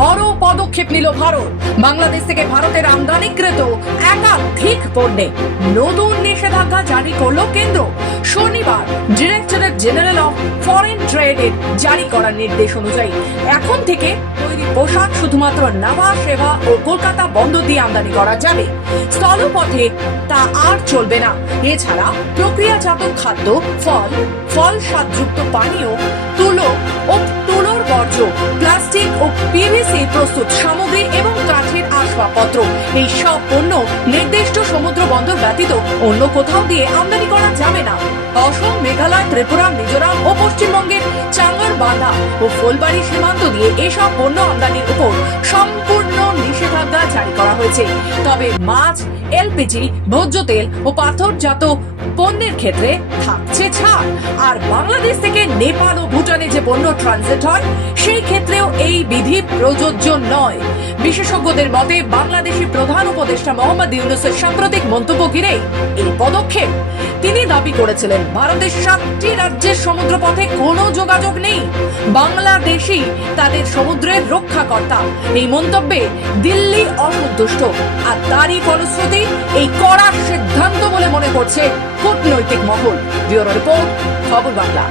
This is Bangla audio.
বড় পদক্ষেপ নিল ভারত। বাংলাদেশ থেকে ভারতের আমদানিকৃত একাধিক পণ্যে নতুন নিষেধাজ্ঞা জারি করল কেন্দ্র। শনিবার ডিরেক্টরেট জেনারেল অফ ফরেন ট্রেডের জারি করার নির্দেশ অনুযায়ী এখন থেকে তৈরি পোশাক শুধুমাত্র নাভা সেবা ও কলকাতা বন্দর দিয়ে আমদানি করা যাবে। স্থলপথে তা আর চলবে না। এছাড়া প্রক্রিয়াজাত খাদ্য, ফল ফল স্বাদযুক্ত পানীয়, তুলো ও ও পিভিসি প্রস্তুত সামগ্রী এবং কাঠের আসবাবপত্র। এই সব পণ্য নির্দিষ্ট সমুদ্র বন্দর ব্যতীত অন্য কোথাও দিয়ে আমদানি করা যাবে না। অসম, মেঘালয়, ত্রিপুরা, মিজোরাম ও পশ্চিমবঙ্গের চাঙ্গর বাঁধা ও ফুলবাড়ি সীমান্ত দিয়ে এসব পণ্য আমদানির উপর সম্পূর্ণ নিষেধাজ্ঞা জারি করা হয়েছে। তবে মাছ, এলপিজি, ভোজ্য তেল ও পাথরজাত পণ্যের ক্ষেত্রে থাকছে ছাড়। আর বাংলাদেশ থেকে নেপাল ও ভুটানে যে পণ্য ট্রানজিট হয়, সেই ক্ষেত্রেও এই বিধি প্রযোজ্য নয়। বিশেষজ্ঞদের মতে, বাংলাদেশি প্রধান উপদেষ্টা মোহাম্মদ ইউনুসের সাম্প্রতিক মন্তব্য ঘিরেই এই পদক্ষেপ। তিনি দাবি করেছিলেন, ভারতের সাতটি রাজ্যের সমুদ্রপথে কোনো যোগাযোগ নেই। বাংলাদেশই তাদের সমুদ্রের রক্ষাকর্তা। এই মন্তব্যে দিল্লি অসন্তুষ্ট। আর তারই ফলশ্রুতি, এই কড়া মনে করছে কূটনৈতিক মহল ব্যুরো রিপোর্ট খবর বাংলা।